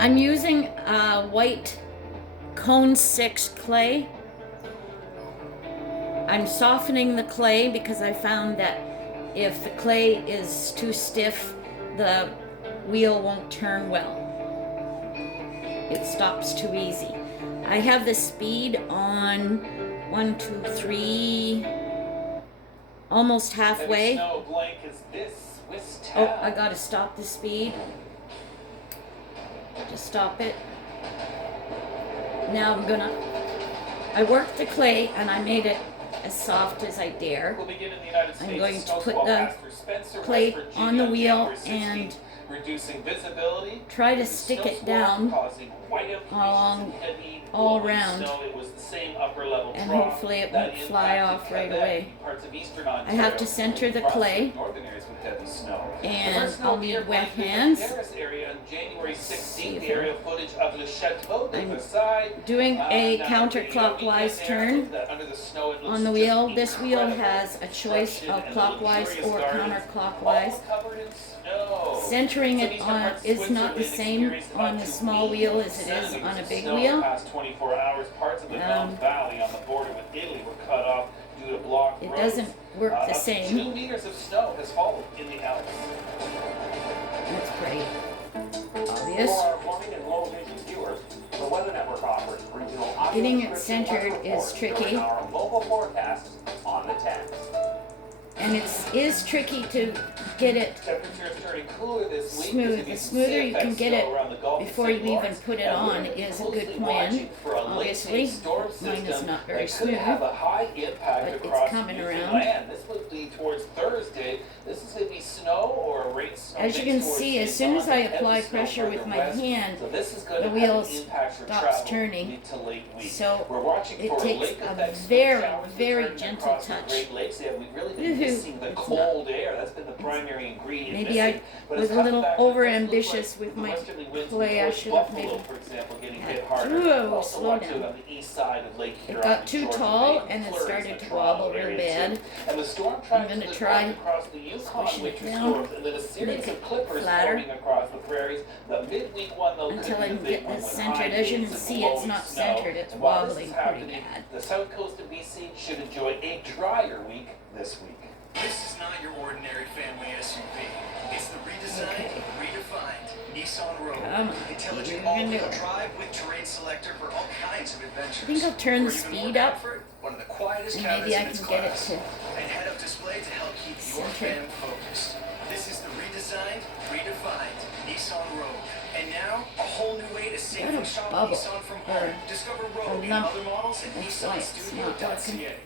I'm using white cone 6 clay. I'm softening the clay because I found that if the clay is too stiff, the wheel won't turn well. It stops too easy. I have the speed on 1, 2, 3, almost halfway. Oh, I gotta stop the speed. Just stop it. Now I worked the clay and I made it as soft as I dare. I'm going to put the clay on the wheel and try to stick it down all around, and hopefully it won't fly off right away. I have to center the clay, and I'll need wet hands. I'm doing a counterclockwise turn on the wheel. This wheel has a choice of clockwise or counterclockwise. Centering it on is not the same on the small wheel as it is on a big wheel. It doesn't work the same. 2 meters of snow has fallen in the Alps. That's great. Obvious. Getting it centered is tricky. And it is tricky to get it smooth. The smoother you can get it before you even put it on is a good plan. Obviously, mine is not very smooth, but it's coming around. As you can see, as soon as I apply pressure with my hand, the wheel stops turning. So it takes a very, very gentle touch. The cold air, that's been the primary ingredient. Maybe I was a little over ambitious with my clay. I should have maybe slow down. It got too tall and it started to wobble real bad. I'm going to try pushing it down, make it flatter until I can get this centered. As you can see, it's not centered, it's wobbling pretty bad. The south coast of BC should enjoy a drier week this week. This is not your ordinary family SUV. It's the redesigned, redefined Nissan Rogue. Intelligent all-wheel drive with terrain selector for all kinds of adventures. I think I'll turn the speed up, one of the quietest and maybe I in its can get it class. to And head-up display to help keep your fan focused. This is the redesigned, redefined Nissan Rogue. And now, a whole new way to safely shop Nissan from home. Discover Rogue and other models at nissanstudio.ca.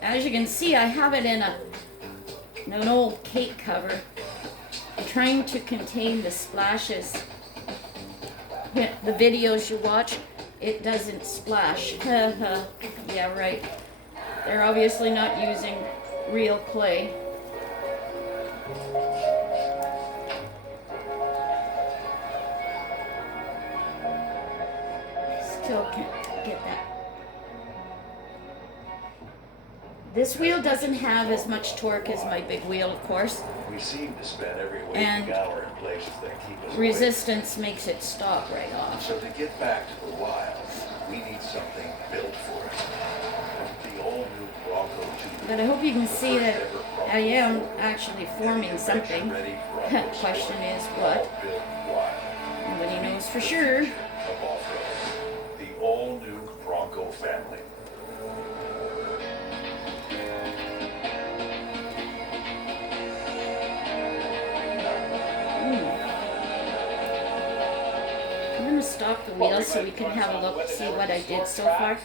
As you can see, I have it in an old cake cover, trying to contain the splashes. The videos you watch, it doesn't splash. Yeah, right. They're obviously not using real clay. Still can't get that. This wheel doesn't have as much torque as my big wheel, of course. We seem to spend every and waking hour in places that keep us resistance makes it stop right off. So to get back to the wild, we need something built for us. The all-new Bronco 2. But I hope you can see that I am actually forming something. Question is what? Nobody knows for sure. The all-new Bronco family. Stop the wheel so we can have a look, see what I did so far,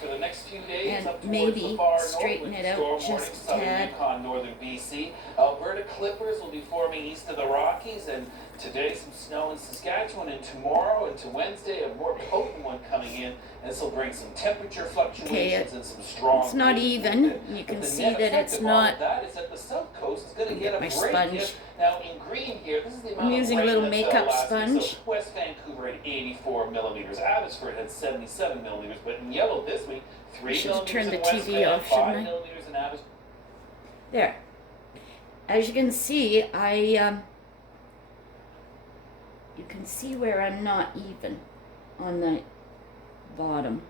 and maybe straighten it out just a tad. Northern BC. Alberta clippers will be forming east of the Rockies, and today some snow in Saskatchewan, and tomorrow into Wednesday a more potent one coming in. This will bring some temperature fluctuations and some strong. It's not even. You can see that it's not. That is that the south coast is going to get a my break. sponge. Now in green here, this is the amount I'm using of a rain little that fell makeup last week. sponge. So West Vancouver had 84 millimeters. Abbotsford had 77 millimeters. But in yellow this week, 3 I should millimeters turn the in West TV Van, off, 5 shouldn't I? millimeters in Abbotsford. There. As you can see, I you can see where I'm not even on the bottom.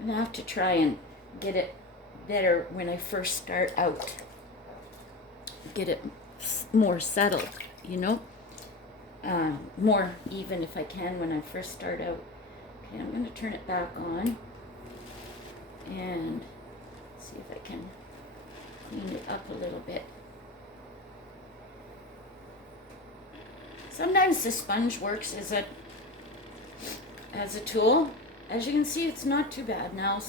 I'm gonna have to try and get it better when I first start out. Get it more settled, you know? More even if I can when I first start out. Okay, I'm gonna turn it back on and see if I can clean it up a little bit. Sometimes the sponge works as a tool. As you can see, it's not too bad now,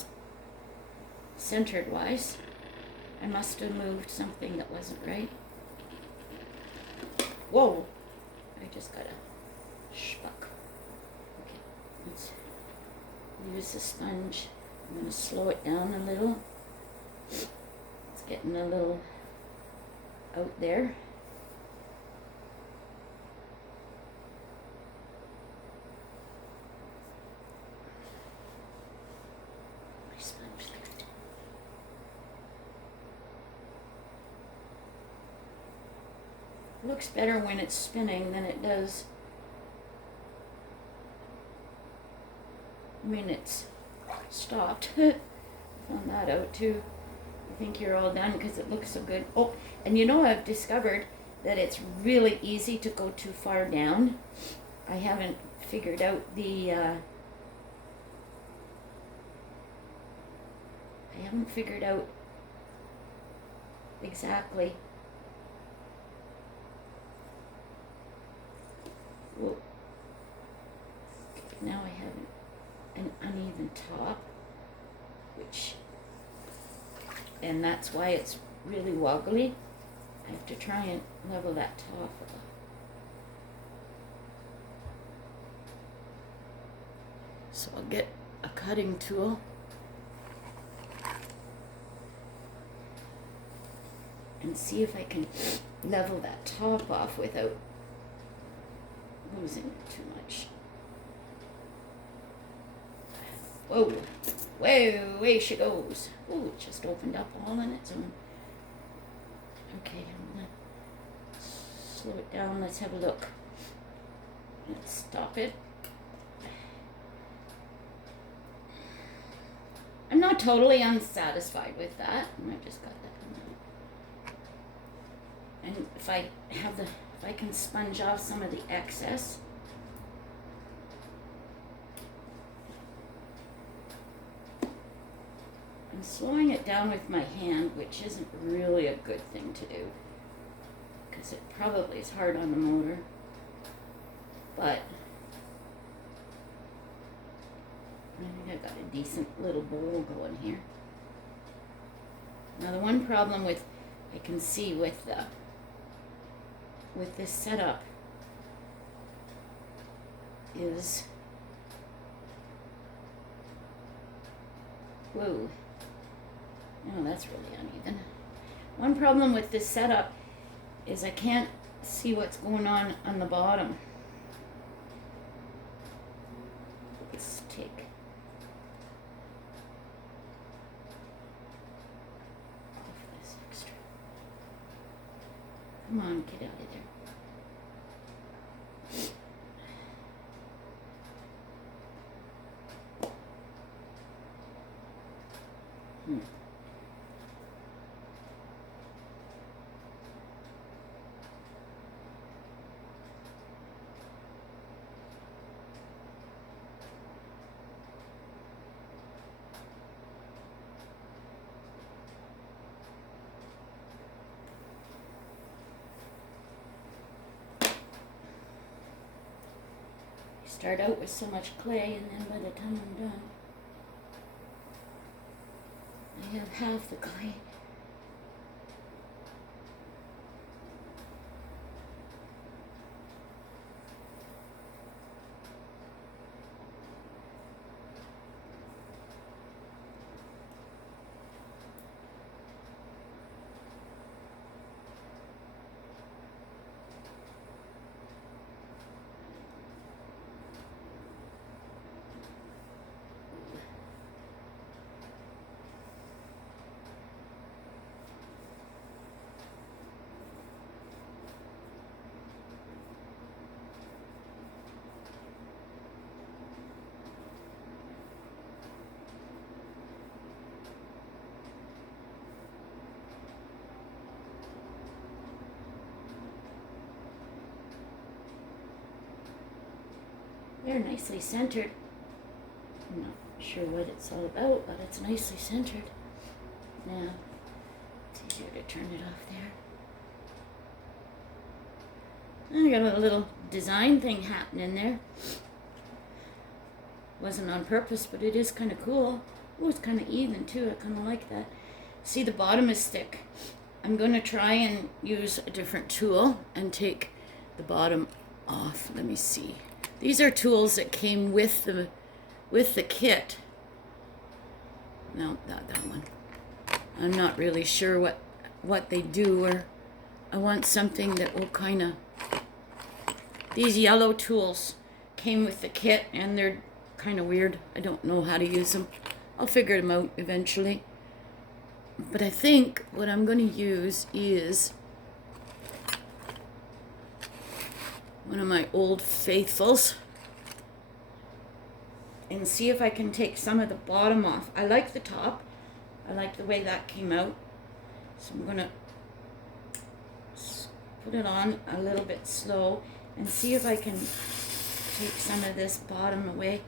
centered wise. I must have moved something that wasn't right. Whoa! I just got a schmuck. Okay, let's use the sponge. I'm going to slow it down a little. It's getting a little out there. My sponge there. It looks better when it's spinning than it does when it's stopped. Found that out too. I think you're all done because it looks so good. Oh, and you know, I've discovered that it's really easy to go too far down. I haven't figured out the exactly. Whoa. Now I have an uneven top, and that's why it's really wobbly. I have to try and level that top up. So I'll get a cutting tool and see if I can level that top off without losing too much. Whoa, way she goes. Oh, it just opened up all on its own. Okay, I'm gonna slow it down. Let's have a look. Let's stop it. I'm not totally unsatisfied with that. I just got that. And if I can sponge off some of the excess. I'm slowing it down with my hand, which isn't really a good thing to do, because it probably is hard on the motor, but I think I've got a decent little bowl going here. Now the one problem I can see with this setup is, whoa. Oh, that's really uneven. One problem with this setup is I can't see what's going on the bottom. Let's take off this extra. Come on, get out of there. Start out with so much clay, and then by the time I'm done, I have half the clay. They're nicely centered. I'm not sure what it's all about, but it's nicely centered. Now, it's easier to turn it off there. I got a little design thing happening there. Wasn't on purpose, but it is kind of cool. Oh, it's kind of even too. I kind of like that. See, the bottom is thick. I'm going to try and use a different tool and take the bottom off. Let me see. These are tools that came with the kit. No, not that one. I'm not really sure what they do, or I want something that will kind of... These yellow tools came with the kit, and they're kind of weird. I don't know how to use them. I'll figure them out eventually. But I think what I'm going to use is one of my old faithfuls, and see if I can take some of the bottom off. I like the top. I like the way that came out. So I'm going to put it on a little bit slow and see if I can take some of this bottom away.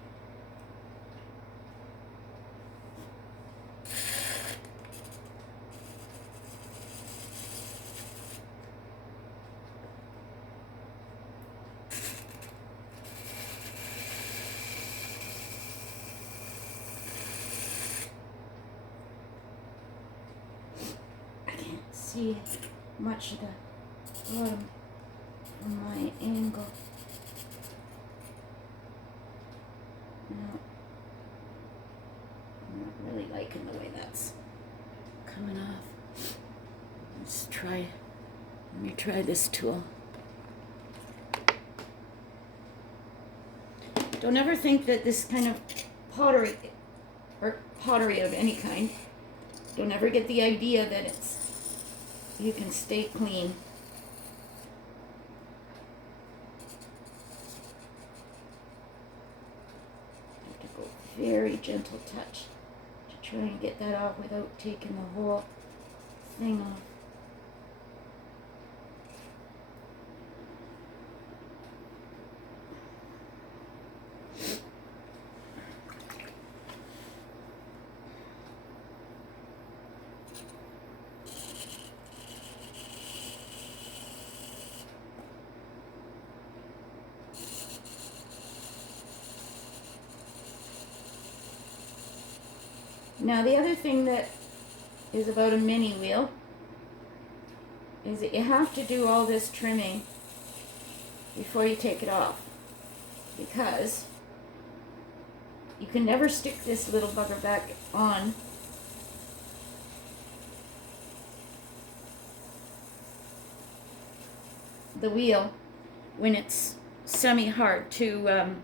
See much of the bottom from my angle. No, I'm not really liking the way that's coming off. Let me try this tool. Don't ever think that this kind of pottery, or pottery of any kind, don't ever get the idea that you can stay clean. Have to go very gentle touch to try and get that off without taking the whole thing off. Now the other thing that is about a mini wheel is that you have to do all this trimming before you take it off, because you can never stick this little bugger back on the wheel when it's semi-hard to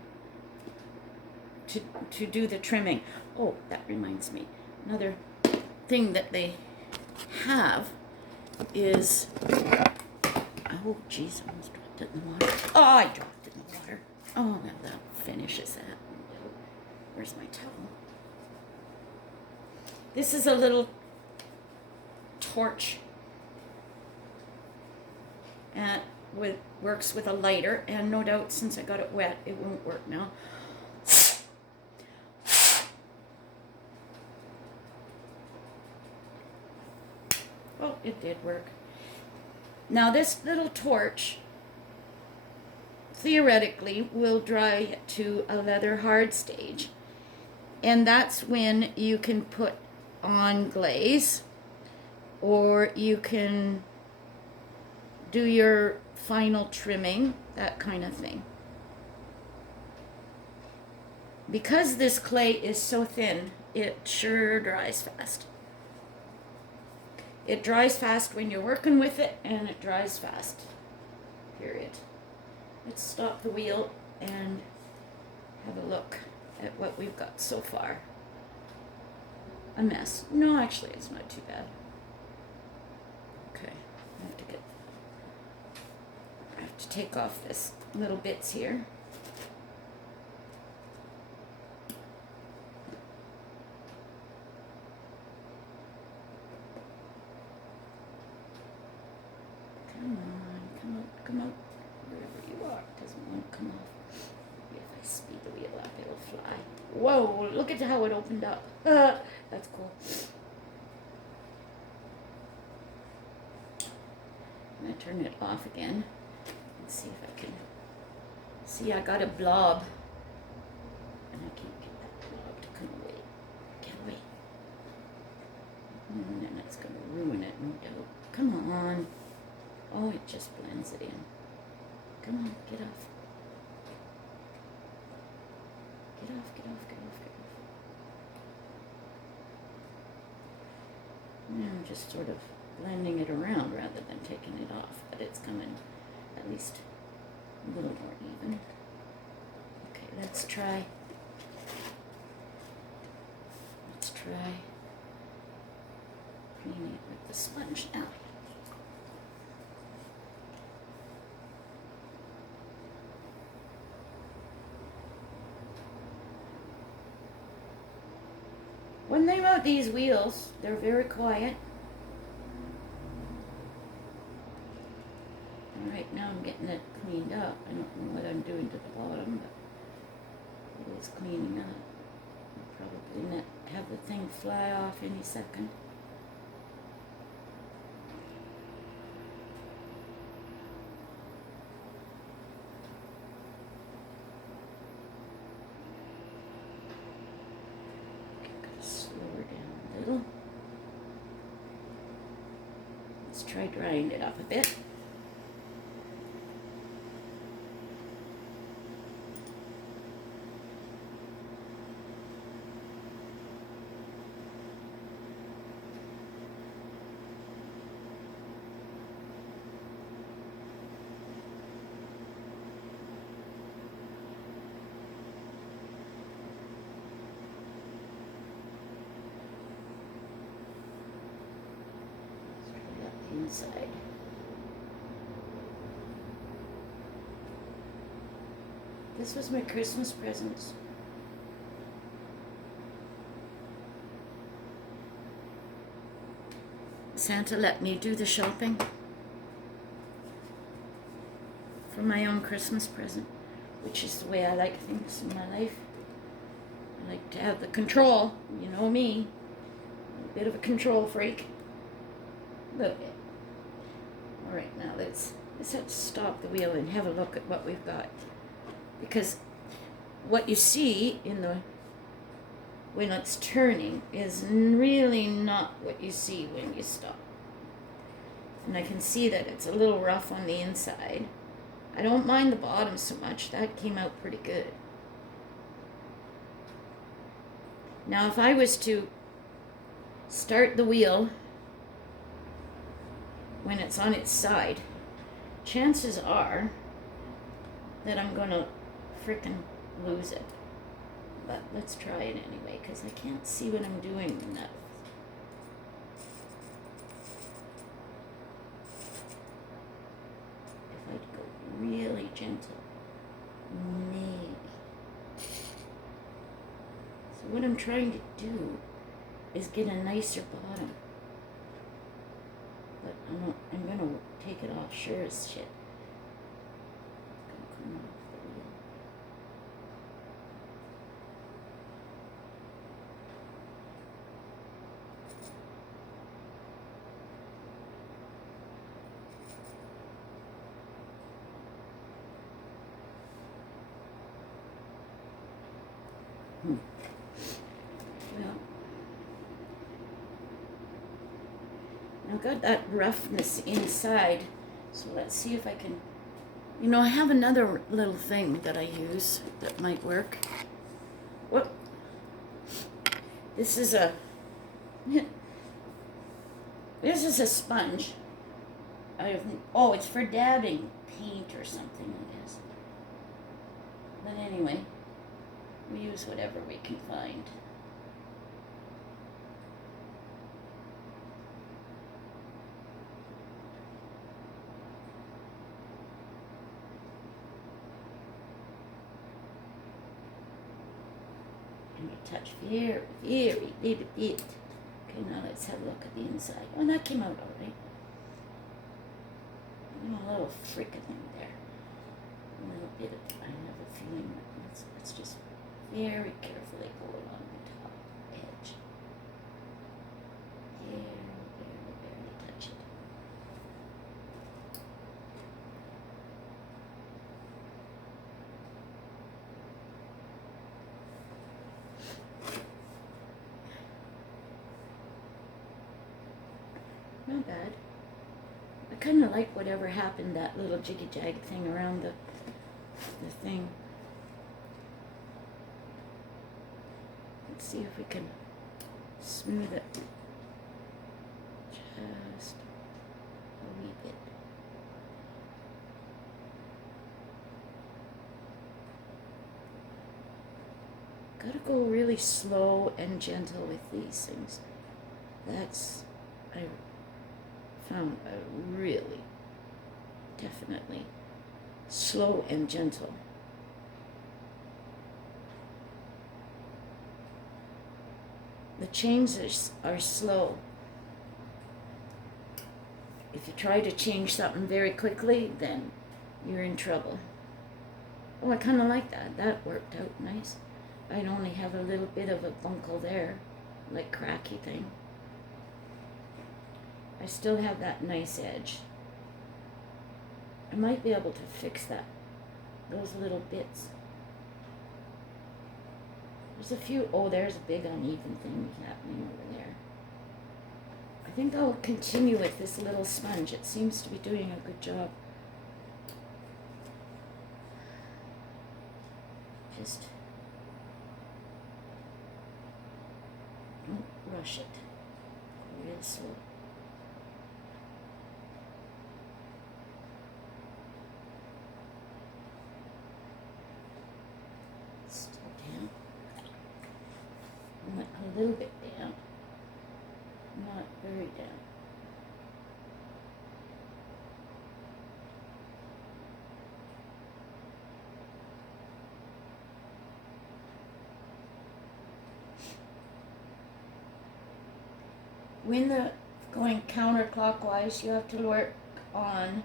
do the trimming. Oh, that reminds me. Another thing that they have is... Oh, jeez, I almost dropped it in the water. Oh, I dropped it in the water. Oh, now that finishes that. Where's my towel? This is a little torch. And works with a lighter, and no doubt since I got it wet, it won't work now. Oh, it did work. Now this little torch theoretically will dry to a leather hard stage, and that's when you can put on glaze, or you can do your final trimming, that kind of thing. Because this clay is so thin, it sure dries fast. It dries fast when you're working with it, and it dries fast, period. Let's stop the wheel and have a look at what we've got so far. A mess. No, actually, it's not too bad. Okay, I have to take off this little bits here. Come on, come out, wherever you are. It doesn't want to come off. If I speed the wheel up, it'll fly. Whoa, look at how it opened up. That's cool. I'm going to turn it off again and see if I can. See, I got a blob. And I can't get that blob to come away. Get away. And then it's going to ruin it, no doubt. Come on. Oh, it just blends it in. Come on, get off. Get off, get off, get off, get off. Now I'm just sort of blending it around rather than taking it off, but it's coming at least a little more even. Okay, let's try cleaning it with the sponge now. One thing about these wheels, they're very quiet. And right now I'm getting it cleaned up. I don't know what I'm doing to the bottom, but it is cleaning up. I'll probably not have the thing fly off any second. Let's try drying it up a bit. Inside. This was my Christmas presents. Santa let me do the shopping for my own Christmas present, which is the way I like things in my life. I like to have the control, you know me, a bit of a control freak. Little bit. All right, now let's have to stop the wheel and have a look at what we've got, because what you see in the when it's turning is really not what you see when you stop. And I can see that it's a little rough on the inside. I don't mind the bottom so much. That came out pretty good. Now if I was to start the wheel when it's on its side, chances are that I'm gonna frickin' lose it. But let's try it anyway, because I can't see what I'm doing enough. If I'd go really gentle, maybe. So what I'm trying to do is get a nicer bottom. But I'm gonna take it off sure as shit. Come off the wheel. Well, I've got that roughness inside, so let's see if I can, I have another little thing that I use that might work. Whoop. This is a sponge. It's for dabbing paint or something, I guess. But anyway, we use whatever we can find. And we touch very, very little bit. Okay, now let's have a look at the inside. Oh, that came out all right. A little freaking thing there. a little bit of, I have a feeling that let's just very carefully go along the top edge. Barely touch it. Not bad. I kind of like whatever happened, that little jiggy-jag thing around the thing. Let's see if we can smooth it just a wee bit. Gotta go really slow and gentle with these things. That's, I found a really, definitely slow and gentle. The changes are slow. If you try to change something very quickly, then you're in trouble. Oh, I kind of like that. That worked out nice. I'd only have a little bit of a bunkle there, like cracky thing. I still have that nice edge. I might be able to fix that, those little bits. There's a few, oh, there's a big uneven thing happening over there. I think I'll continue with this little sponge. It seems to be doing a good job. Just don't rush it. Real slow. Still damp. A little bit damp. Not very damp. When going counterclockwise, you have to work on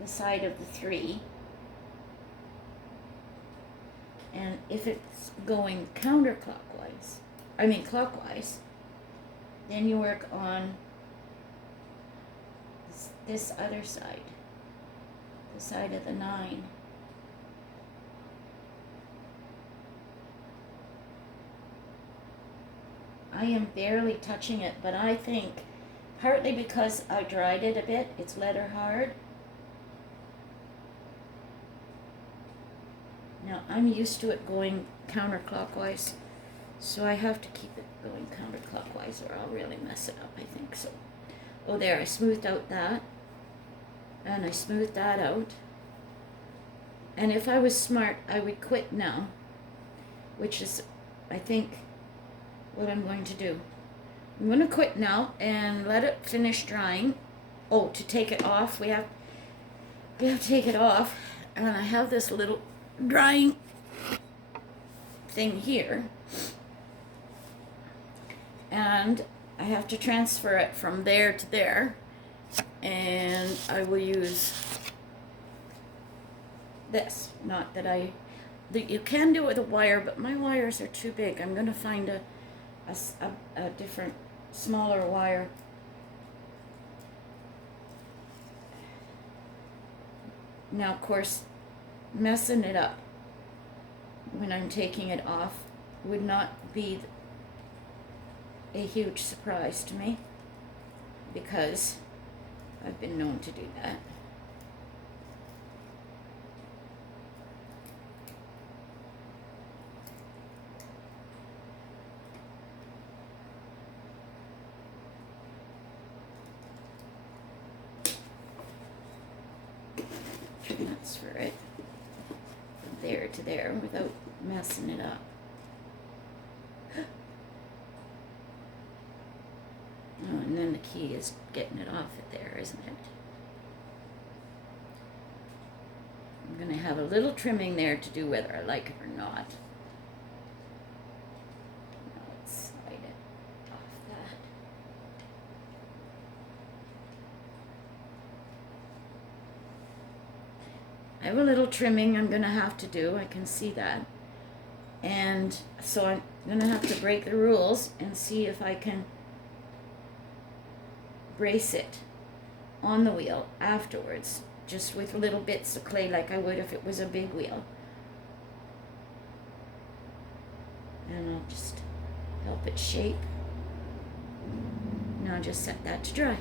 the side of the 3. And if it's going clockwise, then you work on this other side, the side of the 9. I am barely touching it, but I think partly because I dried it a bit, it's leather hard. Now I'm used to it going counterclockwise, so I have to keep it going counterclockwise or I'll really mess it up, I think so. Oh, there, I smoothed out that, and I smoothed that out. And if I was smart, I would quit now, which is, I think, what I'm going to do. I'm going to quit now and let it finish drying. Oh, to take it off, we have to take it off, and I have this little drying thing here, and I have to transfer it from there to there, and I will use this. Not that you can do it with a wire, but my wires are too big. I'm going to find a different, smaller wire. Now, of course, messing it up when I'm taking it off would not be a huge surprise to me, because I've been known to do that. Transfer it from there to there without messing it up. Oh, and then the key is getting it off it there, isn't it? I'm going to have a little trimming there to do whether I like it or not. Now let's slide it off that. I have a little trimming I'm gonna have to do, I can see that. And so I'm gonna have to break the rules and see if I can brace it on the wheel afterwards, just with little bits of clay like I would if it was a big wheel. And I'll just help it shape. Now just set that to dry.